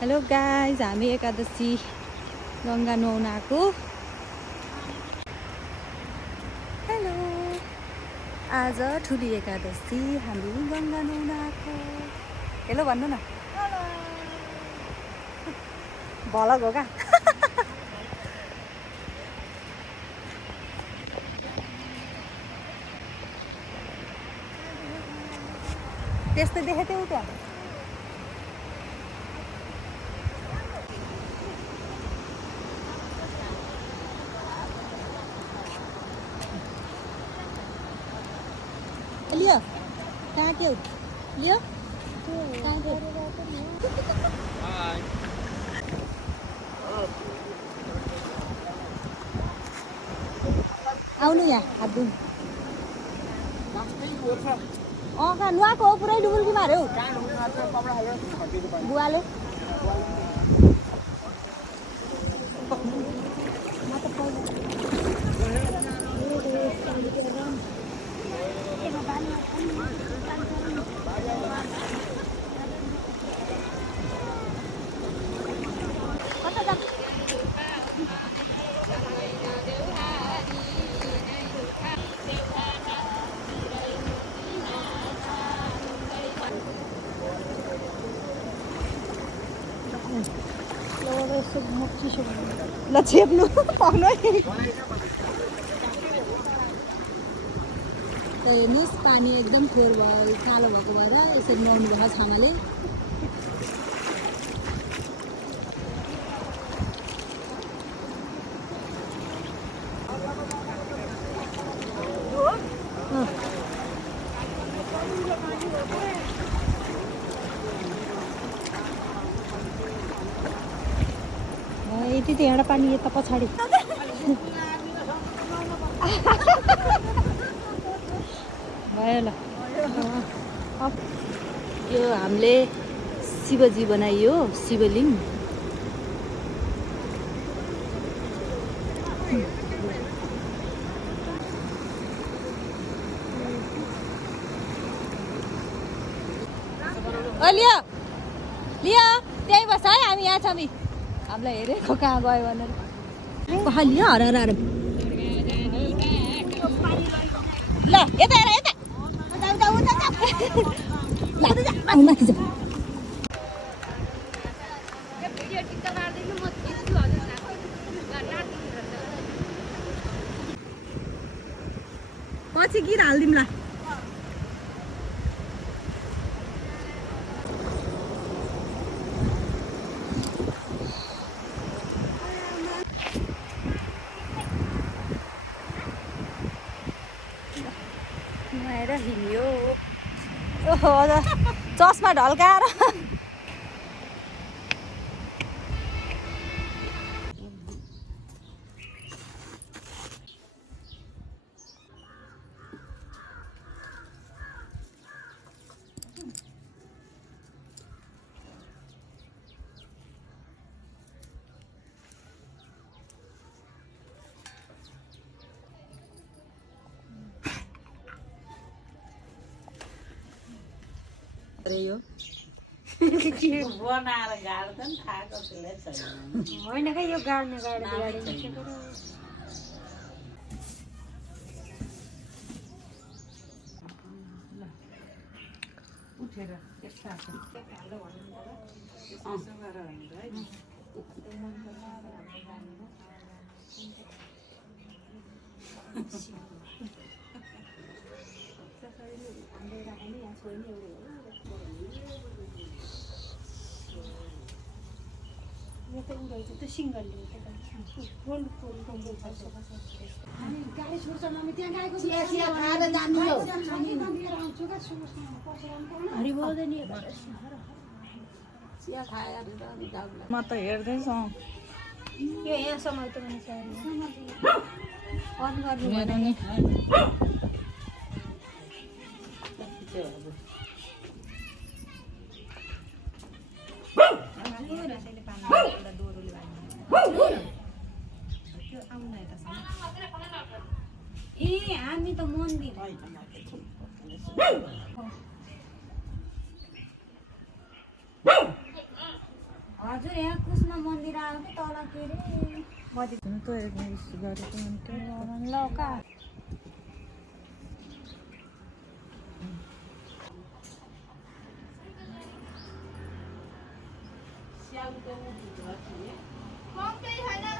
Hello guys, हामी एकादशी गङ्गा नुहाउन आएको। हेलो, आज ठुली एकादशी हामी गङ्गा नुहाउन आएको। हेलो भन्नु न। भलग हो क्या? त्यस्तै देखेको थियौ त। लियो कहाँ के लियो कहाँ के आउनु यहाँ हात धुनु। कहाँ नुहाएको हो? पुरै डुबुल्की मार्यो बुवाले। ल छेप्नु पाउनु हेर्नुहोस्, पानी एकदम फोहोर भयो, कालो भएको भएर यसरी नुहाउनु भएको छानाले। यति त यहाँ पानी यता पछाडि भयो ल। यो हामीले शिवजी बनाइयो, शिवलिङ्ग। लियो लियो त्यही बस है, हामी यहाँ छौँ। हामीलाई हेरेको कहाँ गयो भनेर कहाँ लियो हराएर। ल यता हेर, यता माथि जा। पछि गिर हालिदिउँला। नुहाएर हिँड्यो। ओहो चस्मा ढल्काएर यो बनाएर गाड्दैन, खाएको त्यसलाई छैन। होइन क्या, यो गाड्ने उठेर गाडी छोड्छ मम्मी, त्यहाँ गाईको म त हेर्दैछु। यो यहाँसम्म त अन गर्नु भएन नि। ए हामी त मन्दिर के अरे लौका स्याउको मुठी छ कि? कम चाहिँ छैन